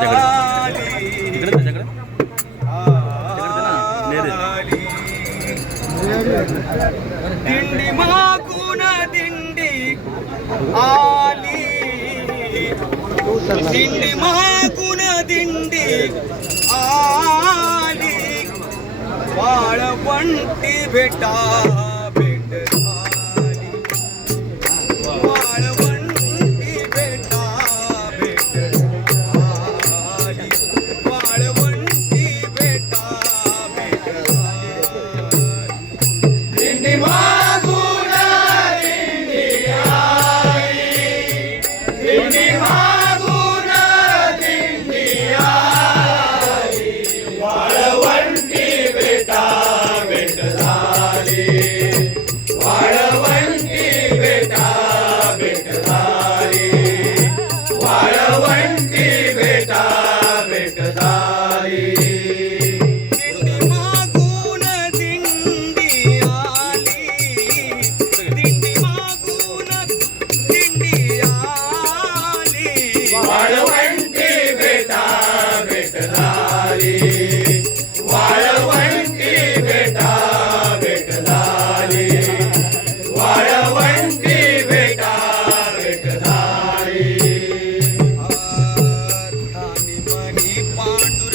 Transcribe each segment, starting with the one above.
इकडे त्याच्याकडे दिंडी मागून दिंडी आली. दिंडी मागून दिंडी आली. बाळवंटी भेटा.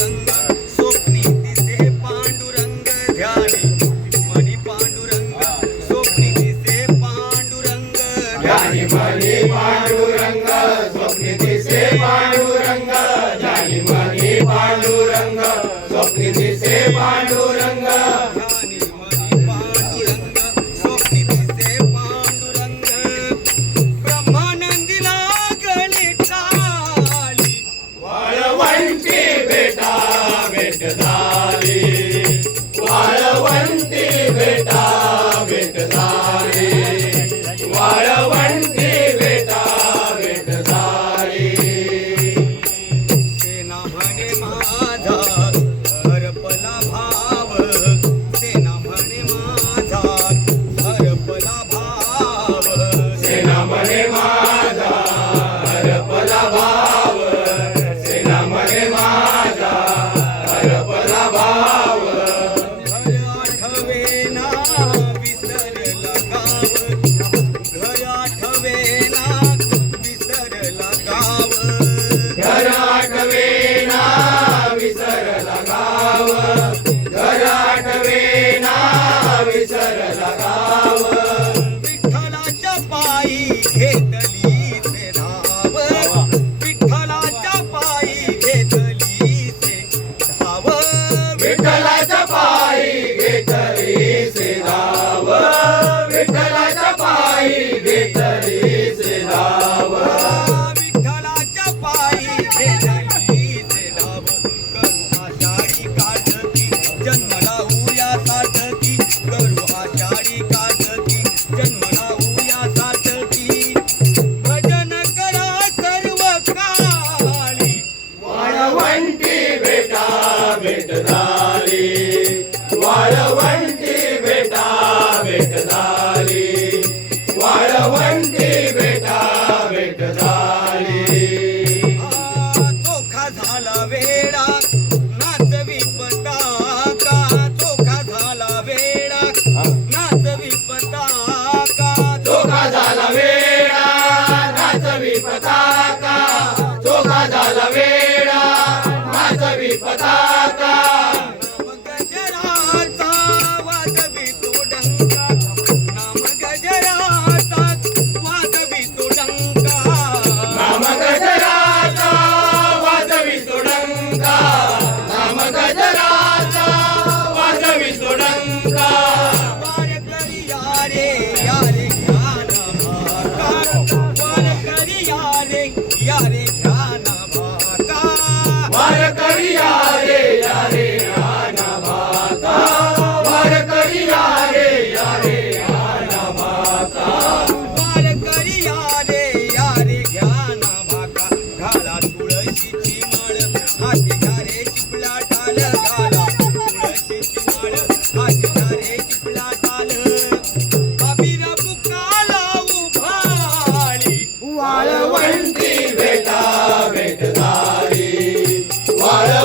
Ganga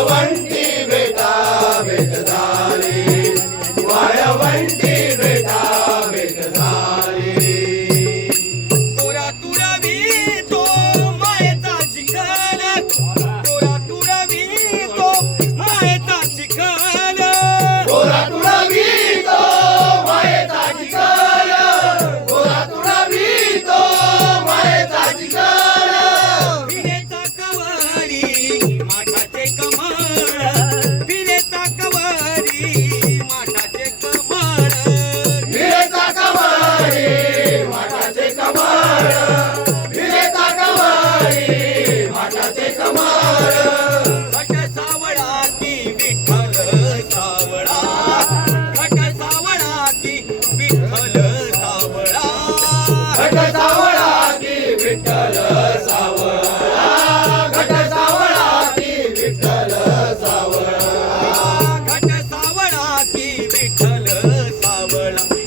one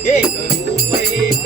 Yeah.